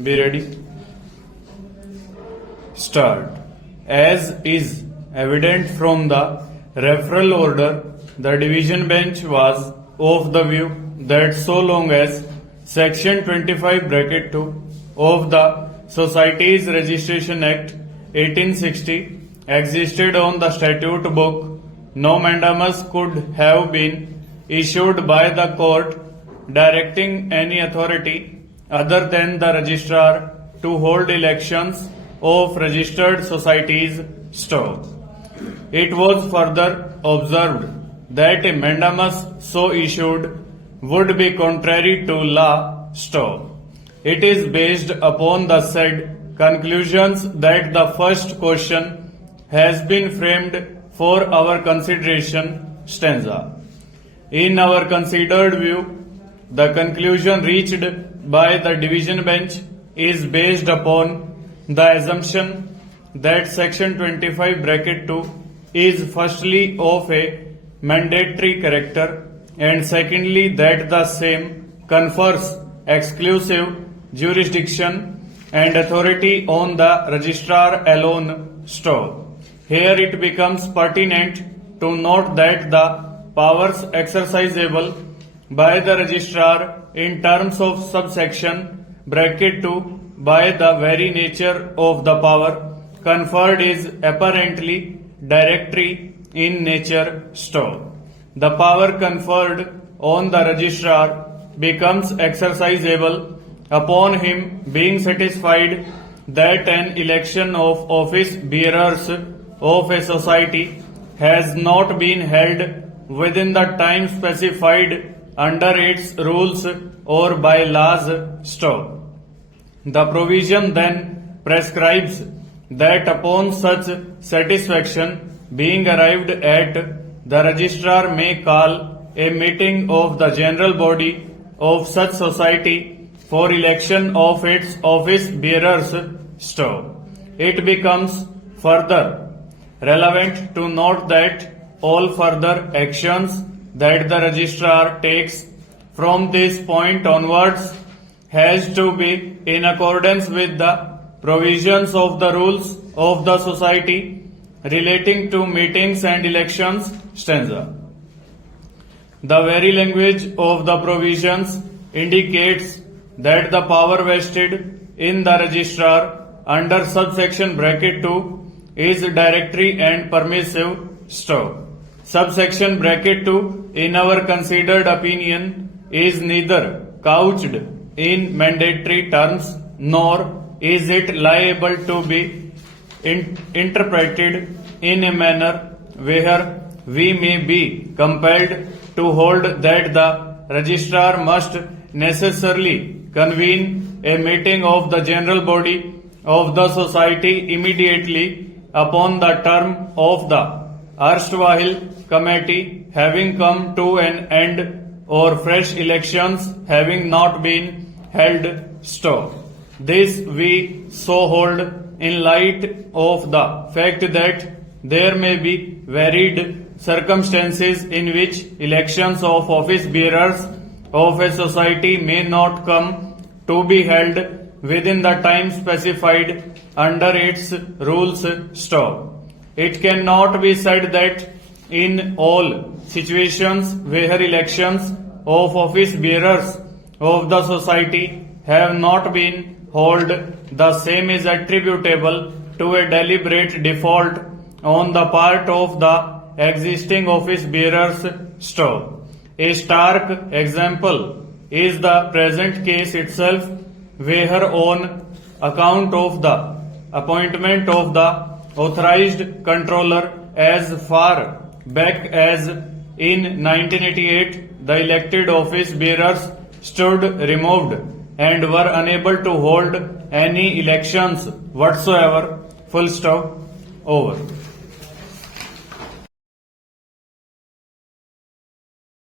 Be ready. Start. As is evident from the referral order, the division bench was of the view that so long as Section 25 bracket 2 of the Societies Registration Act 1860 existed on the statute book, no mandamus could have been issued by the court directing any authority other than the registrar to hold elections of registered societies stock. It was further observed that a mandamus so issued would be contrary to law stock. It is based upon the said conclusions that the first question has been framed for our consideration stanza. In our considered view, the conclusion reached by the division bench is based upon the assumption that section 25 bracket 2 is firstly of a mandatory character and secondly that the same confers exclusive jurisdiction and authority on the registrar alone stock. Here it becomes pertinent to note that the powers exercisable by the registrar in terms of subsection bracket 2 by the very nature of the power conferred is apparently directory in nature stock. The power conferred on the registrar becomes exercisable upon him being satisfied that an election of office bearers of a society has not been held within the time specified under its rules or by laws stock. The provision then prescribes that upon such satisfaction being arrived at, the registrar may call a meeting of the general body of such society for election of its office bearers stock. It becomes further relevant to note that all further actions that the registrar takes from this point onwards has to be in accordance with the provisions of the rules of the society relating to meetings and elections stanza. The very language of the provisions indicates that the power vested in the registrar under subsection bracket 2 is directory and permissive stock. Subsection bracket 2, in our considered opinion, is neither couched in mandatory terms nor is it liable to be interpreted in a manner where we may be compelled to hold that the registrar must necessarily convene a meeting of the general body of the society immediately upon the term of the erstwhile committee having come to an end or fresh elections having not been held stock. This we so hold in light of the fact that there may be varied circumstances in which elections of office bearers of a society may not come to be held within the time specified under its rules stock. It cannot be said that in all situations where elections of office bearers of the society have not been held, the same is attributable to a deliberate default on the part of the existing office bearers stock. A stark example is the present case itself, where on account of the appointment of the authorized controller as far back as in 1988, the elected office bearers stood removed and were unable to hold any elections whatsoever. Full stop. Over.